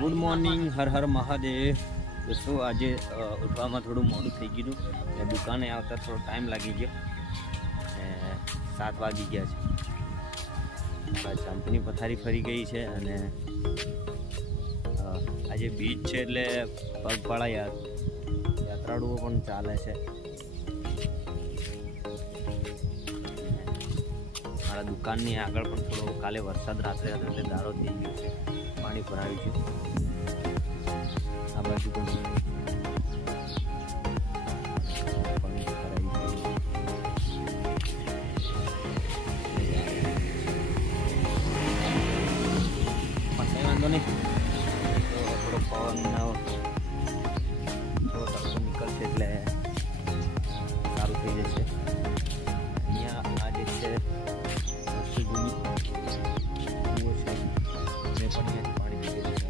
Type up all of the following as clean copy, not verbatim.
Good morning, हर हर महादेव। दोस्तों आज उठवा थोड़ू मोड़ू थी गयु ने दुकाने आवता थोड़ो टाइम लगी गयो। 7 वागी गया है। चंपनी पथारी फरी गई है अने आज बीच है एटले पगपाळा यात्राळुओ पण चाले छे। मारा दुकाननी आगळ पण थोड़ो काले वरसाद रात्रे हतो એટલે ગારો થઈ ગયો છે। पानी भराई गયું। आ बाजू पण पानी भराई गયું। પણ વાંધો નહીં, તો થોડો પવન થોડો તડકો નીકળશે એટલે સારું થઈ જશે। અહીંયા આ જે છે વર્ષો જૂની કૂવો છે, મેં પણ અહીંયા પાણી પીધેલું છે।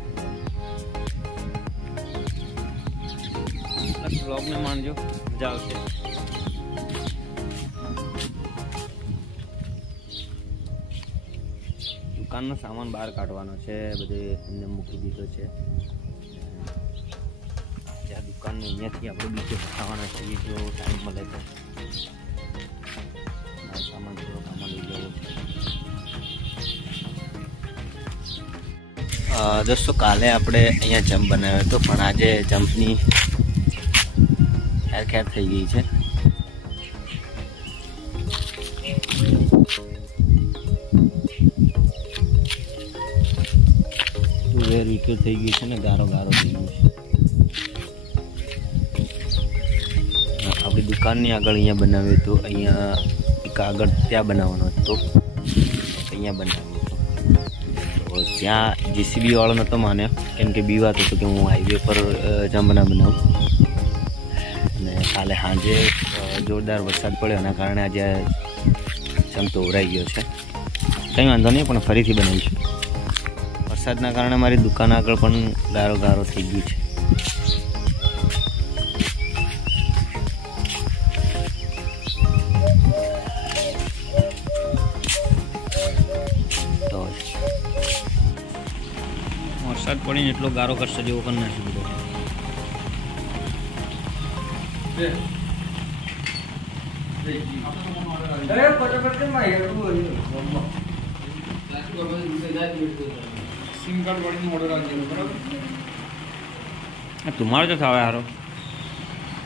બ્લોગને માનજો, મજા આવશે। દુકાનનો સામાન બહાર કાઢવાનો છે, બધે એમને મૂકી દીધો છે। જ્યાં દુકાનને અહીંયાથી આપણે બીજે ખાવાના છીએ, જો ટાઈમ મળે તો સામાન થોડો આમાં લઈ જવો છે। दोस्तों काले આપણે અહીંયા જમ્પ બનાવ્યો હતો, પણ આજે જમ્પની ખેર થઈ ગઈ છે। વેર વિકેટ થઈ ગઈ છે ને ગારો ગારો થઈ ગયો છે। આપણી દુકાનની આગળ અહીંયા બનાવ્યું હતું, અહીંયા એક આગળ ત્યાં બનાવવાનો હતો, અહીંયા બનાવ્યું। ત્યાં જેસીબી वालों नतो मान्यो, केम के बीवातो तो कि हूँ हाईवे पर जम्प ना बनाऊँ। काले हाजे जोरदार वरसाद पड़े एना कारणे आज जम्प तो उभराई गयो छे। कई वांधो नहीं, पण फरीथी बनावीशुं। वरसादना कारणे मारी दुकान आगळ पण गारो गारो थई गयुं छे। वरसाद पड़ी एटलो गारो करशे जेवो कर नाखी दीधो छे। तुम्हारे तो था यारो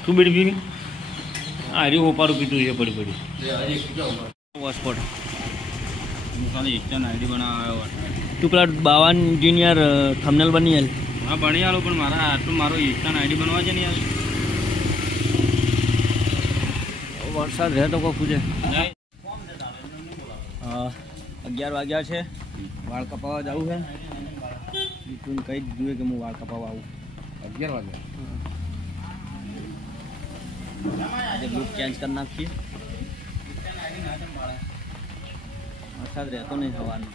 तू बीड़ी पी अरे ओपारू पीतू ये पड़ी पड़ी पासपोर्ट ईस्टर्न आईडी बनाव्यो। तू पेला बावा इंजीनियर थंबनेल बनी आल? हाँ बनी आलो, पण मारा आटलू मारो ईस्टर्न आईडी बनवा ज नहीं आल। वरसाद रहे तो कोई पूछे। 11 वाग्या छे, वाળ कपावा जाऊँ है। तुम कही दीधुं है कि हूँ वाળ कपावा आऊँ। 11 वाग्या आज लुक चेन्ज कर नाखीए। वरसाद रहतो नहीं सवारनो।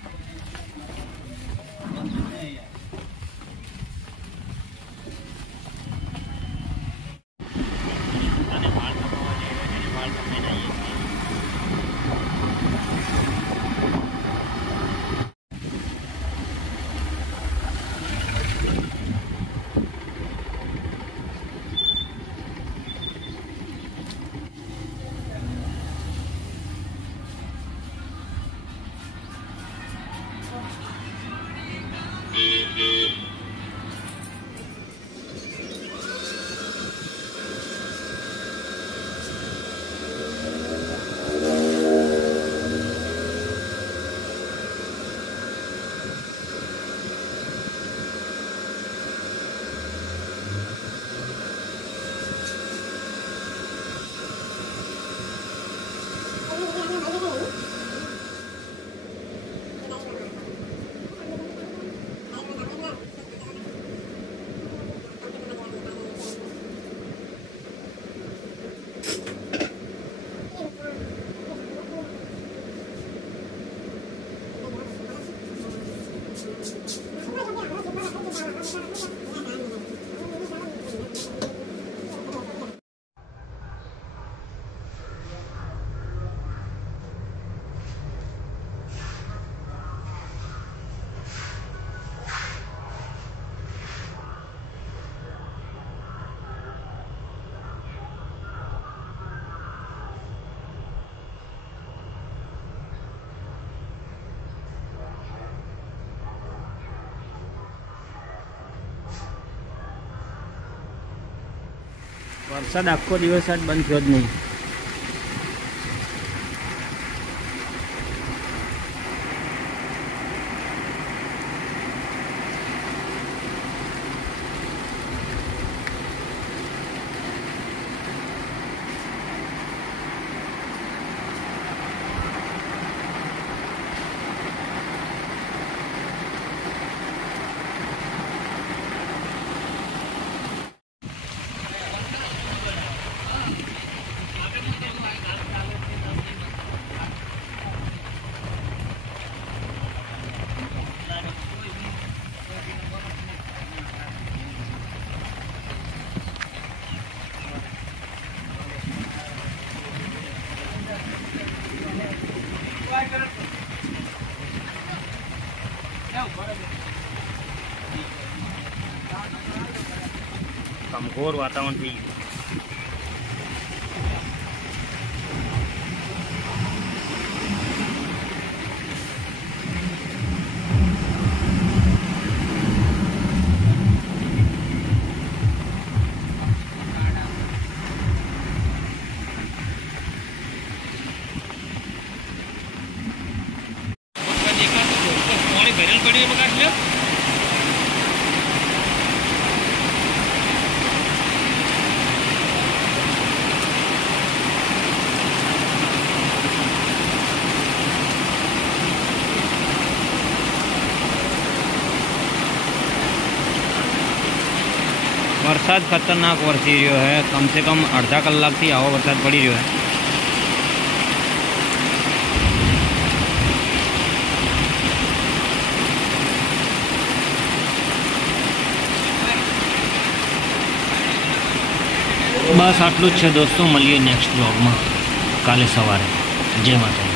વરસાદ આખો દિવસ આજ બંધ થયો જ નહીં. कमजोर वातावरण थी वरसाद खतरनाक वरसी रो है. कम से कम अर्धा कलाक थी आवो वरसाद पड़ी रो है. बस आटलू ज छे दोस्तों. मळीए नेक्स्ट व्लॉग में काले सवारे. जय माता.